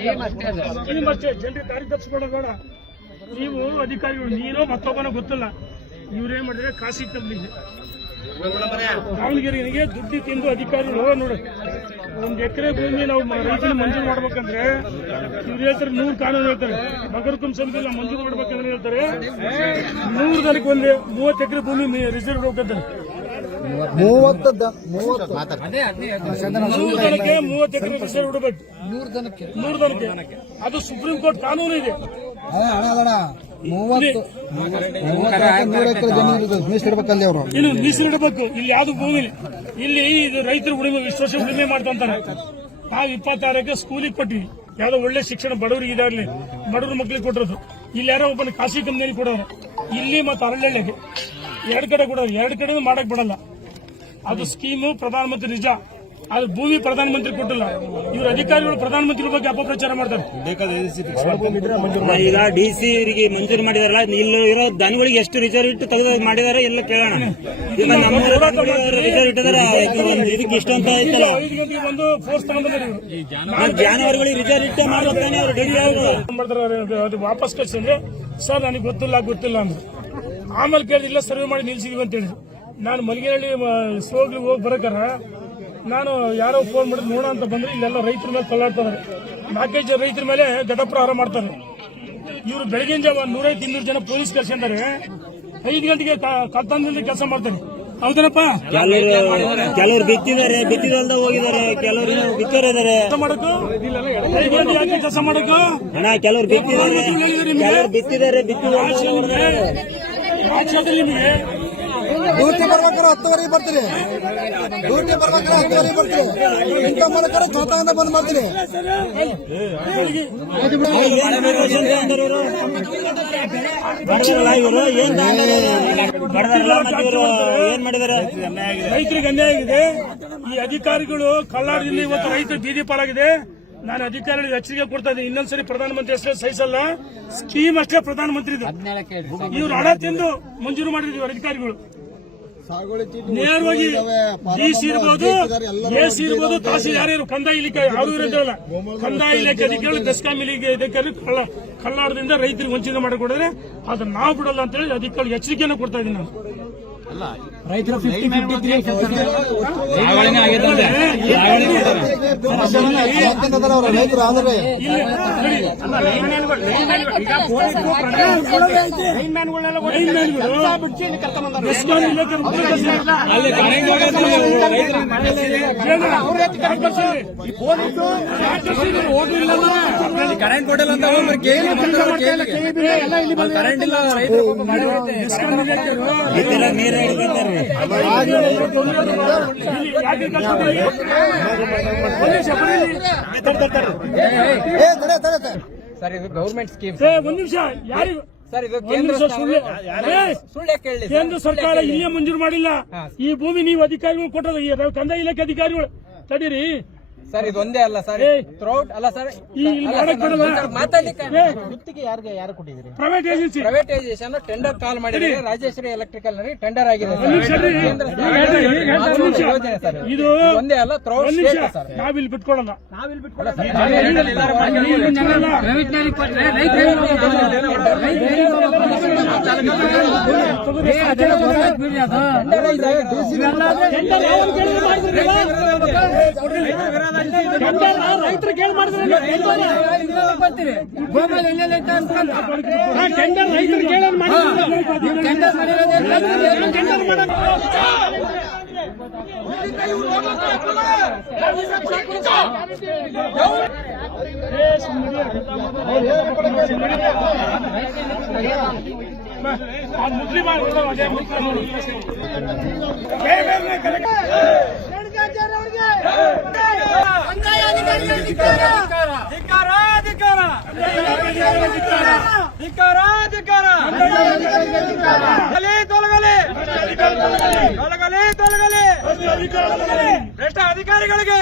ಜನರಿಗೆ ದಾರಿ ತಪ್ಪಿಸ್ಕೊಡೋಣ. ನೀವು ಅಧಿಕಾರಿಗಳು, ನೀನು ಮತ್ತೊಬ್ಬನ ಗೊತ್ತಿಲ್ಲ, ಇವ್ರೇನ್ ಮಾಡಿದ್ರೆ ಖಾಸಗಿ ಕಂಪ್ನಿಗೆ ದಾವಣಗೆರೆಗೆ ದುಡ್ಡು ತಿಂದು ಅಧಿಕಾರಿಗಳು ನೋಡಿ 1 ಎಕರೆ ಭೂಮಿ ನಾವು ರೈತರು ಮಂಜೂರು ಮಾಡ್ಬೇಕಂದ್ರೆ ಇವ್ರು ಹೇಳ್ತಾರೆ 100 ಕಾನೂನು ಹೇಳ್ತಾರೆ. ಬಗರ್ಕುಂ ಸಮಿತಿಲ್ಲ ಮಂಜೂರು ಮಾಡ್ಬೇಕಂದ್ರೆ ಹೇಳ್ತಾರೆ 100 ಜನಕ್ಕೆ 30 ಎಕರೆ ಭೂಮಿ ರಿಸರ್ವ್ ಹೋಗ್ತಾರೆ. 30 ಎಕರೆ ರಿಸರ್ವ್ ಬಿಡಬೇಕು 100 ಜನಕ್ಕೆ. ಅದು ಸುಪ್ರೀಂ ಕೋರ್ಟ್ ಕಾನೂನು ಇದೆ. 30 ಎಕರೆ ಜಮೀನು ಮೀಸಲಿಡಬೇಕಲ್ಲಿ ಅವರು. ಇನ್ನು ಮೀಸಲಿಡಬೇಕು. ಇಲ್ಲಿ ಯಾವ್ದು ಭೂಮಿ ಇಲ್ಲಿ ಇದು ರೈತರು ಉಳಿಮೆ ಇಷ್ಟು ವರ್ಷ ಉಳಿಮೆ ಮಾಡ್ತಾರೆ. ನಾವು 26 ಸ್ಕೂಲಿಗೆ ಕೊಟ್ಟಿವಿ. ಯಾವ್ದೋ ಒಳ್ಳೆ ಶಿಕ್ಷಣ ಬಡವರಿಗೆ ಇದಾಗಲಿ, ಬಡವ್ರ ಮಕ್ಳಿಗೆ ಕೊಟ್ಟಿರೋದು. ಇಲ್ಲಿ ಯಾರೋ ಒಬ್ಬನ ಖಾಸಗಿ ಕಂಪ್ನಿಯಲ್ಲಿ ಕೊಡೋರು. ಇಲ್ಲಿ ಮತ್ತು ಅರಳ್ಳಿಗೆ 2 ಕಡೆ ಕೊಡೋರು. 2 ಕಡೆ ಮಾಡಕ್ ಬಿಡಲ್ಲ. ಅದು ಸ್ಕೀಮು ಪ್ರಧಾನಮಂತ್ರಿ ನಿಜ. ಅದು ಭೂಮಿ ಪ್ರಧಾನಮಂತ್ರಿ ಕೊಟ್ಟಿಲ್ಲ. ಇವ್ರ ಅಧಿಕಾರಿಗಳು ಪ್ರಧಾನಮಂತ್ರಿ ಬಗ್ಗೆ ಅಪಪ್ರಚಾರ ಮಾಡ್ತಾರೆ. ಈಗ ಡಿಸಿ ಅವರಿಗೆ ಮಂಜೂರು ಮಾಡಿದಾರಲ್ಲ, ಇಲ್ಲಿ ಇರೋ ದನಗಳಿಗೆ ಎಷ್ಟು ರಿಸರ್ವ್ ಇಟ್ಟು ತೆಗೆದು ಮಾಡಿದಾರೆ ಎಲ್ಲ ಕೇಳೋಣ. ರಿಸರ್ವ್ ಇಟ್ಟಿದಾರೆ ಇದಕ್ಕೆ ಇಷ್ಟ ಅಂತ ಐತಲ್ಲ. 5 ಗಂಟೆಗೆ ಬಂದು ಫೋರ್ಸ್ ತಗೊಂಡ್ಬಂದ್ರೆ ಜಾನುವಾರುಗಳಿಗೆ ರಿಸರ್ವ್ ಇಟ್ಟೆ ಮಾಡ್ತಾನೆ ಅವ್ರು ಡೆಲ್ಲಿ ಅದು ವಾಪಸ್ ಕಳ್ಸಿದ್ರೆ ಸರ್ ನನಗೆ ಗೊತ್ತಿಲ್ಲ ಅಂದ್ರು. ಆಮೇಲೆ ಕೇಳಿದಿಲ್ಲ ಸರ್ವೆ ಮಾಡಿ ನಿಲ್ಸಿದೀವಿ ಅಂತ ಹೇಳಿದ್ರು. ನಾನು ಮಲಗಿನಹಳ್ಳಿ ಸೋಗ್ಲಿಗೆ ಹೋಗಿ ಬರಕಾರ ನಾನು ಯಾರೋ ಫೋನ್ ಮಾಡಿದ್ರೆ ನೋಡ ಅಂತ ಬಂದ್ರೆ ಇಲ್ಲೆಲ್ಲ ರೈತರ ಮೇಲೆ ಕಳ್ಳಾಡ್ತಾರೆ. 4 ಜನ ರೈತರ ಮೇಲೆ ಘಟಪ್ರಹಾರ ಮಾಡ್ತಾರೆ. ಇವರು ಬೆಳಗಿನ ಜಾವ 150-200 ಜನ ಪೊಲೀಸ್ ಕರ್ಸಿದ್ದಾರೆ. 5 ಗಂಟೆಗೆ ಕತ್ತಂದಲ್ಲಿ ಕೆಲಸ ಮಾಡ್ತಾರೆ. ಹೌದನಪ್ಪ? ಕೆಲವರು ಬಿತ್ತಿದಲ್ದ ಹೋಗಿದ್ದಾರೆ, ಕೆಲವರು ಬಿತ್ತೋರಿದ್ದಾರೆ. ಮಾಡಬೇಕು 5 ಗಂಟೆ ಯಾಕೆ ಕೆಲಸ ಮಾಡಬೇಕು ಅಣ್ಣ? ಕೆಲವರು ಬಿತ್ತಿದ್ದಾರೆ ನಿಮಗೆ ಡ್ಯೂಟಿ ಬರ್ಬೇಕಾದ್ರೆ 10ವರೆಗೆ ಬರ್ತೀರಿ. ಇಂಥ ಮೂಲಕ ಸ್ವತಃ ಬಂದ್ ಮಾಡ್ತೀರಿ. ಏನ್ ಮಾಡಿದಾರೆ? ರೈತರಿಗೆ ಅನ್ಯಾಯ ಆಗಿದೆ. ಈ ಅಧಿಕಾರಿಗಳು ಕಳ್ಳಾಡದಿಂದ ಇವತ್ತು ರೈತರು ಬೀದಿ ಪಾಲಾಗಿದೆ. ನಾನು ಅಧಿಕಾರಿಗಳಿಗೆ ಎಚ್ಚರಿಕೆ ಕೊಡ್ತಾ ಇದ್ದೀನಿ. ಇನ್ನೊಂದ್ಸರಿ ಪ್ರಧಾನಮಂತ್ರಿ ಹೆಸರು ಸಹಿಸಲ್ಲ. ಸ್ಕೀಮ್ ಅಷ್ಟೇ ಪ್ರಧಾನಮಂತ್ರಿ. ಇವ್ರು ಹಣ ತಿಂದು ಮಂಜೂರು ಮಾಡಿದ್ರು ಅಧಿಕಾರಿಗಳು. ನೇರವಾಗಿ ಡಿಸಿ ಇರ್ಬೋದು, ಎಸಿ ಇರ್ಬೋದು, ತಹಸೀಲ್ ಯಾರ್ಯಾರು ಕಂದಾಯ ಇಲಾಖೆ ಯಾರು ಇರೋದಿಲ್ಲ. ಕಂದಾಯ ಇಲಾಖೆ ಅಧಿಕಾರಿಗಳು ಬೆಸ್ಕಾಂ ಇಲಾಖೆ ಅಧಿಕಾರಿ ಕಳ್ಳಾಡದಿಂದ ರೈತರಿಗೆ ವಂಚನೆ ಮಾಡಿಕೊಡಿದ್ರೆ ಅದನ್ನ ನಾವು ಬಿಡಲ್ಲ ಅಂತ ಹೇಳಿ ಅಧಿಕಾರಿಗಳಿಗೆ ಎಚ್ಚರಿಕೆಯನ್ನು ಕೊಡ್ತಾ ಇದ್ದೀನಿ ನಾನು. ರೈತರ ರೈತರು ಆದರೆ ಕರೆಂಟ್ ಕೊಡಲ್ಲ ಅಂತ ಕರೆಂಟ್ ಇಲ್ಲ. ಸರ್, ಇದು ಗವರ್ಮೆಂಟ್ ಸ್ಕೀಮ್. ಒಂದ್ ನಿಮಿಷ, ಯಾರಿಗೂ ಸರ್ ಇದು ಕೇಂದ್ರ ಸರ್ಕಾರ ಇಲ್ಲೇ ಮಂಜೂರು ಮಾಡಿಲ್ಲ. ಈ ಭೂಮಿ ನೀವು ಅಧಿಕಾರಿಗಳು ಕೊಟ್ಟದ, ಈ ಕಂದಾಯ ಇಲಾಖೆ ಅಧಿಕಾರಿಗಳು ತಡೀರಿ ಸರ್. ಇದು ಒಂದೇ ಅಲ್ಲ ಸರ್, ಥ್ರೂಔಟ್ ಅಲ್ಲ ಸರ್. ಗುತ್ತಿಗೆ ಯಾರು ಕೊಟ್ಟಿದ್ದೀರಿ? ಪ್ರೈವೇಟೈಸೇಷನ್ ಟೆಂಡರ್ ಕಾಲ್ ಮಾಡಿದ್ರೆ ರಾಜೇಶ್ವರಿ ಎಲೆಕ್ಟ್ರಿಕಲ್ ನಲ್ಲಿ ಟೆಂಡರ್ ಆಗಿದೆ. ಇದು ಒಂದೇ ಅಲ್ಲ, ಥ್ರೂಔಟ್ ಸರ್. ನಾವಿಲ್ಲಿ ಬಿಟ್ಕೊಡಲ್ಲ. ರೈತರು ಕೇಳಿ ಮಾಡಿದ್ರೆ ಭ್ರಷ್ಟ ಅಧಿಕಾರಿಗಳಿಗೆ